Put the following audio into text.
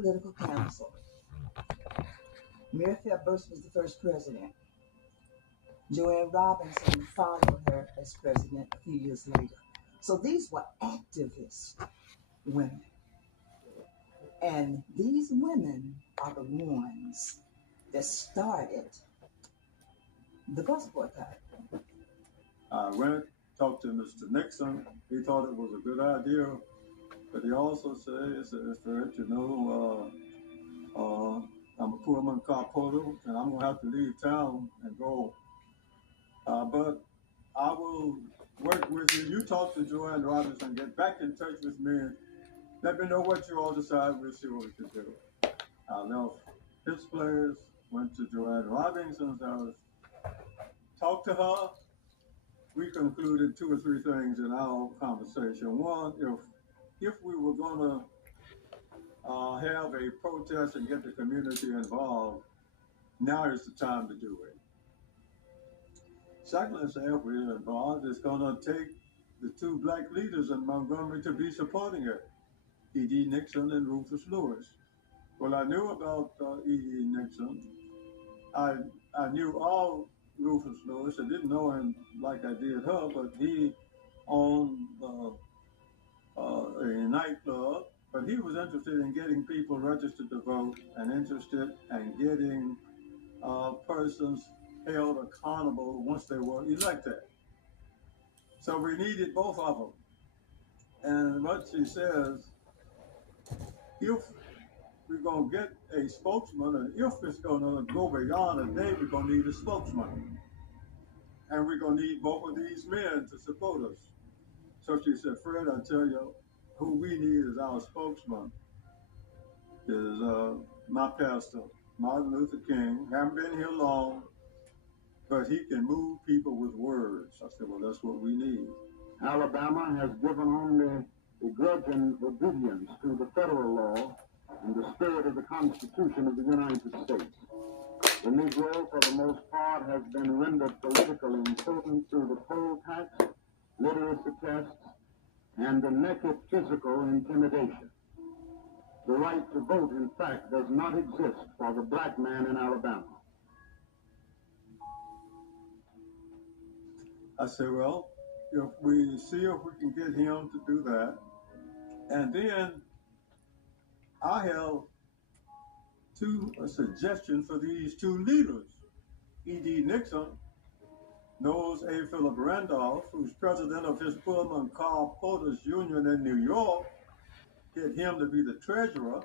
Political council. Mary Fair Bush was the first president. Joanne Robinson followed her as president a few years later. So these were activist women. And these women are the ones that started the bus boycott. I went, talked to Mr. Nixon. He thought it was a good idea, but he also said, Fred, I'm a poor man carporter, and I'm going to have to leave town and go. But I will work with you. You talk to Joanne Robinson, get back in touch with me. Let me know what you all decide. We'll see what we can do. I left his place, went to Joanne Robinson's house, talked to her. We concluded 2 or 3 things in our conversation. One, if we were going to have a protest and get the community involved, now is the time to do it. Secondly, if we're involved, it's going to take the 2 black leaders in Montgomery to be supporting it, E.D. Nixon and Rufus Lewis. Well, I knew about E.D. Nixon. I knew all Rufus Lewis. I didn't know him like I did her, but he owned a nightclub. But he was interested in getting people registered to vote and interested in getting persons held accountable once they were elected. So we needed both of them. And what she says, if we're going to get a spokesman, and if it's going to go beyond a day, we're going to need a spokesman. And we're going to need both of these men to support us. So she said, Fred, I tell you, who we need as our spokesman is my pastor, Martin Luther King. Haven't been here long, but he can move people with words. I said, well, that's what we need. Alabama has given only begrudging obedience to the federal law and the spirit of the Constitution of the United States. The Negro, for the most part, has been rendered politically impotent through the poll tax, literacy tests, and the naked physical intimidation. The right to vote, in fact, does not exist for the black man in Alabama. I said, well, if we see if we can get him to do that. And then I have a suggestion for these 2 leaders. E.D. Nixon knows A. Philip Randolph, who's president of his Pullman Car Porters Union in New York. Get him to be the treasurer.